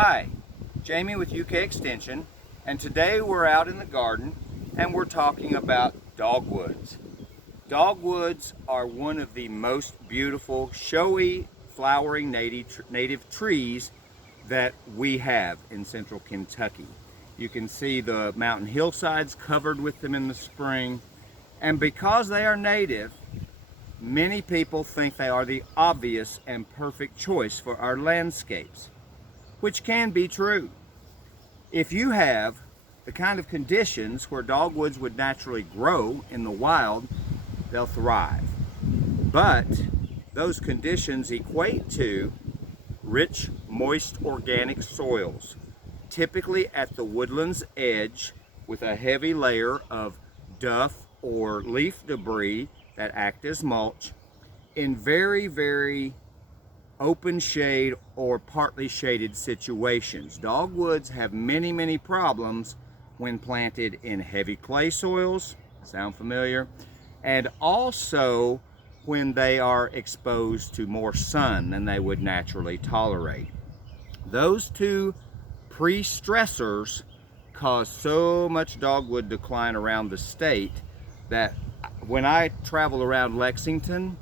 Hi, Jamie with UK Extension, and today we're out in the garden and we're talking about dogwoods. Dogwoods are one of the most beautiful, showy, flowering native trees that we have in central Kentucky. You can see the mountain hillsides covered with them in the spring, and because they are native, many people think they are the obvious and perfect choice for our landscapes, which can be true. If you have the kind of conditions where dogwoods would naturally grow in the wild, they'll thrive. But those conditions equate to rich, moist, organic soils, typically at the woodland's edge with a heavy layer of duff or leaf debris that act as mulch in very open shade or partly shaded situations. Dogwoods have many problems when planted in heavy clay soils, sound familiar? And also when they are exposed to more sun than they would naturally tolerate. Those two pre-stressors cause so much dogwood decline around the state that when I travel around Lexington,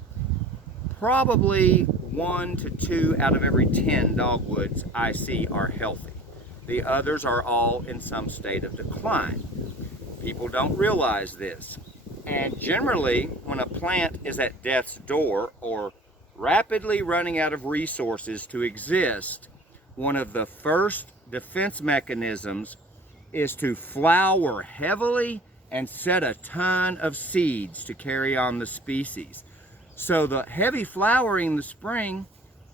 probably 1 to 2 out of every 10 dogwoods I see are healthy. The others are all in some state of decline. People don't realize this. And generally, when a plant is at death's door or rapidly running out of resources to exist, one of the first defense mechanisms is to flower heavily and set a ton of seeds to carry on the species. So the heavy flowering in the spring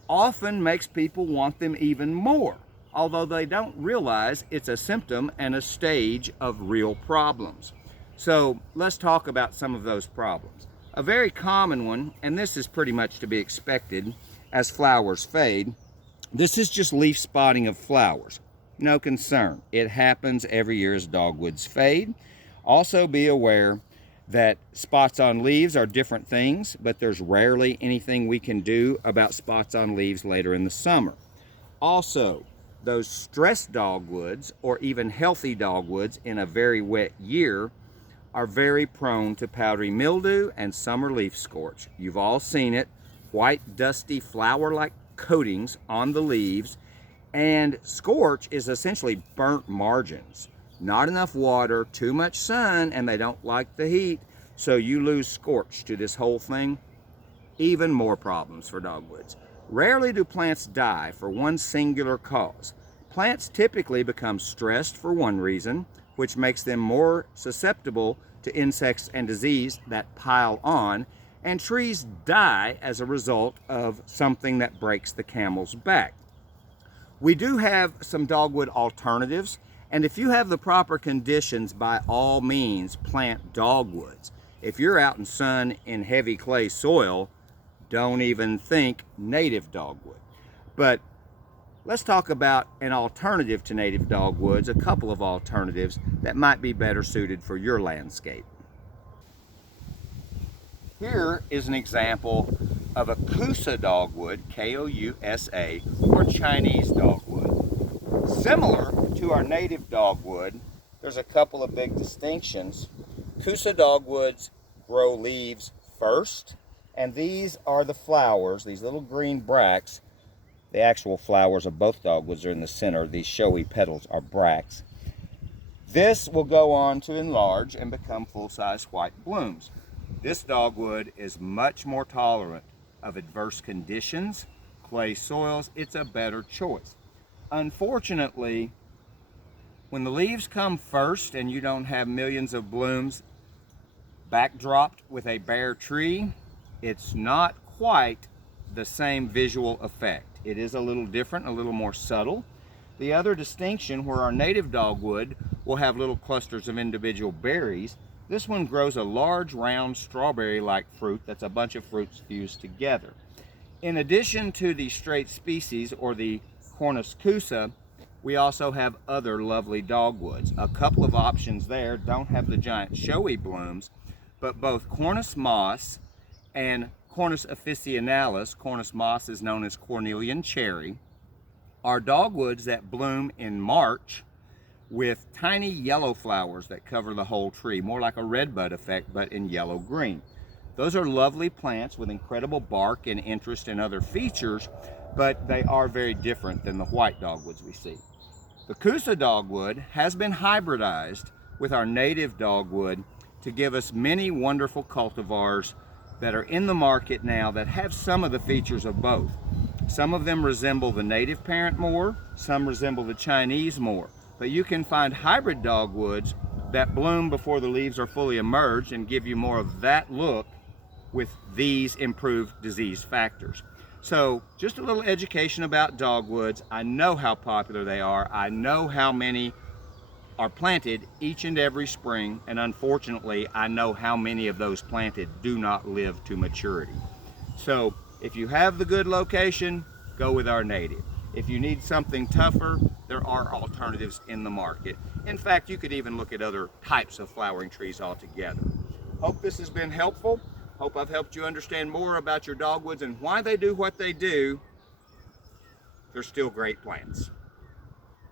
often makes people want them even more, although they don't realize it's a symptom and a stage of real problems. So let's talk about some of those problems. A very common one, and this is pretty much to be expected as flowers fade, this is just leaf spotting of flowers. No concern. It happens every year as dogwoods fade. Also be aware that spots on leaves are different things, but there's rarely anything we can do about spots on leaves later in the summer. Also, those stressed dogwoods or even healthy dogwoods in a very wet year are very prone to powdery mildew and summer leaf scorch. You've all seen it, white dusty flower-like coatings on the leaves, and scorch is essentially burnt margins. Not enough water, too much sun, and they don't like the heat, so you lose scorch to this whole thing. Even more problems for dogwoods. Rarely do plants die for one singular cause. Plants typically become stressed for one reason, which makes them more susceptible to insects and disease that pile on, and trees die as a result of something that breaks the camel's back. We do have some dogwood alternatives, and if you have the proper conditions, by all means, plant dogwoods. If you're out in sun in heavy clay soil, don't even think native dogwood. But let's talk about an alternative to native dogwoods, a couple of alternatives that might be better suited for your landscape. Here is an example of a Kousa dogwood, K-O-U-S-A, or Chinese dogwood. Similar to our native dogwood, there's a couple of big distinctions. Kousa dogwoods grow leaves first, and these are the flowers, these little green bracts. The actual flowers of both dogwoods are in the center. These showy petals are bracts. This will go on to enlarge and become full-size white blooms. This dogwood is much more tolerant of adverse conditions, clay soils. It's a better choice. Unfortunately, when the leaves come first and you don't have millions of blooms backdropped with a bare tree, it's not quite the same visual effect. It is a little different, a little more subtle. The other distinction, where our native dogwood will have little clusters of individual berries, this one grows a large round strawberry-like fruit that's a bunch of fruits fused together. In addition to the straight species, or the Cornus Kousa, we also have other lovely dogwoods. A couple of options there, don't have the giant showy blooms, but both Cornus moss and Cornus officinalis, Cornus moss is known as cornelian cherry, are dogwoods that bloom in March with tiny yellow flowers that cover the whole tree, more like a redbud effect, but in yellow-green. Those are lovely plants with incredible bark and interest and other features, but they are very different than the white dogwoods we see. The Coosa dogwood has been hybridized with our native dogwood to give us many wonderful cultivars that are in the market now that have some of the features of both. Some of them resemble the native parent more, some resemble the Chinese more, but you can find hybrid dogwoods that bloom before the leaves are fully emerged and give you more of that look with these improved disease factors. So just a little education about dogwoods. I know how popular they are. I know how many are planted each and every spring, and unfortunately I know how many of those planted do not live to maturity. So if you have the good location, go with our native. If you need something tougher, there are alternatives in the market. In fact, you could even look at other types of flowering trees altogether. Hope this has been helpful. Hope I've helped you understand more about your dogwoods and why they do what they do. They're still great plants.